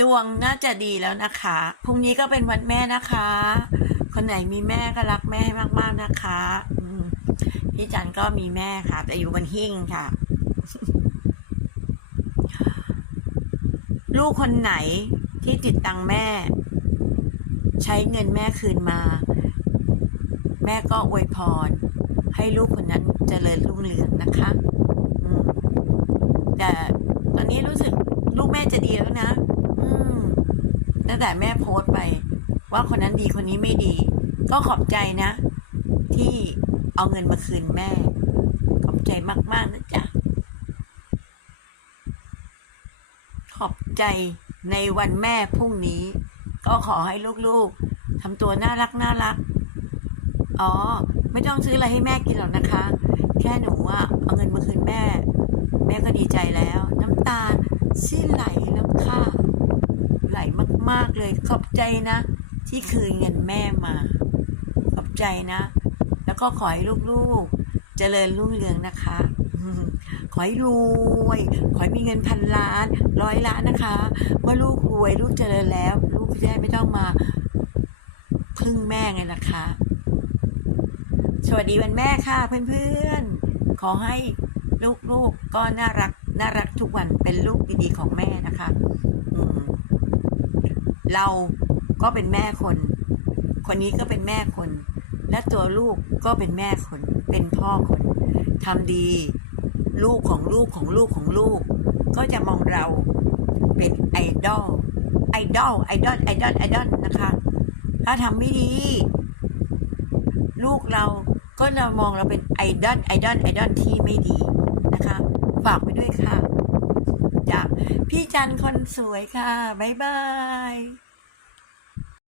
ดวงน่าจะดีแล้วนะคะพรุ่งนี้ก็เป็นวันแม่นะคะ คนไหนมีแม่ก็รักแม่ให้มากๆนะคะพี่จันก็มีแม่ค่ะ แต่อยู่บนหิ้งค่ะ ลูกคนไหนที่ติดตังแม่ ใช้เงินแม่คืนมา แม่ก็อวยพร ให้ลูกคนนั้นเจริญรุ่งเรืองนะคะแต่ตอนนี้รู้สึกลูกแม่จะดีแล้วนะ แต่แม่โพสต์ไป ว่าคนนั้นดีคนนี้ไม่ดี ก็ขอบใจนะ ที่เอาเงินมาคืนแม่ ขอบใจมากๆนะจ๊ะ ขอบใจในวันแม่พรุ่งนี้ ก็ขอให้ลูกๆทำตัวน่ารักน่ารัก อ๋อ ไม่ต้องซื้ออะไรให้แม่กินหรอกนะคะ แค่หนูอะเอาเงินมาคืนแม่ แม่ก็ดีใจแล้ว น้ำตาซี่ไหลแล้วค่ะ มากเลย ขอบใจนะ ที่คืนเงินแม่มา ขอบใจนะ แล้วก็ขอให้ลูกๆ เจริญรุ่งเรืองนะคะ ขอให้รวย ขอให้มีเงินพันล้านร้อยล้านนะคะ เมื่อลูกรวยลูกเจริญแล้ว ลูกจะได้ไม่ต้องมาพึ่งแม่ไงนะคะ สวัสดีวันแม่ค่ะเพื่อนๆ ขอให้ลูกๆก็น่ารักน่ารักทุกวันเป็นลูกดีๆของแม่นะคะ อืม เราก็เป็นแม่คน คนนี้ก็เป็นแม่คน และตัวลูกก็เป็นแม่คน เป็นพ่อคนทำดี ลูกของลูกของลูกของลูก ก็จะมองเราเป็นไอดอลไอดอลไอดอลไอดอลไอดอลนะคะ ถ้าทำไม่ดี ลูกเราก็จะมองเราเป็นไอดอลไอดอลไอดอลที่ไม่ดีนะคะ ฝากไว้ด้วยค่ะ พี่จันคนสวยค่ะ บ๊ายบาย